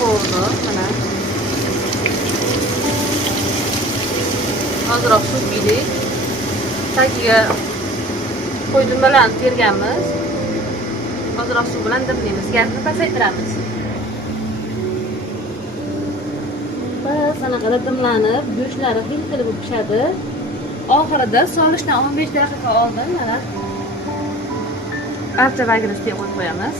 qovurdi. Mana. Ozroq suv quydik. Tagiga qo'ydurmalarni terganmiz. Ozroq suv bilan dimlaymiz. Gasni pasaytiramiz. Bas, anaqada dimlanib, go'shtlari xil-xil bo'lib pishadi. Oxirida solishdan 15 daqiqa oldin mana archa bagini ustiga qo'yib qo'yamiz.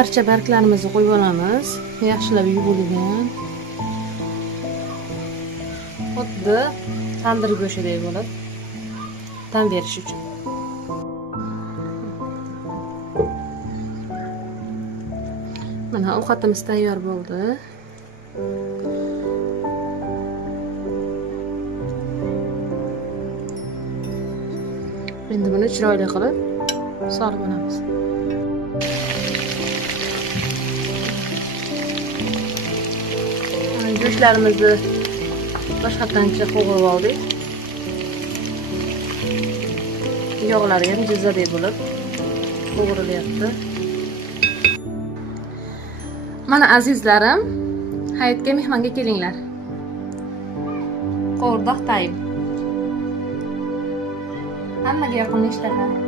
Archa barglarimizni qo'yib olamiz. Yaxshilab yuvib olingan. Xuddi tandir go'shtidek bo'lib tan berish uchun. Mana ovqatimiz tayyor bo'ldi. Endi buni chiroyli qilib solib olamiz. Go'shtlarimizni boshqatdancha qovurib oldik. Yog'lari ham jizzadek bo'lib qovurilyapti. Mana azizlarim, hayitga mehmonga kelinglar. Qovurdoq tayim. Hammaga yoqimli ishlar.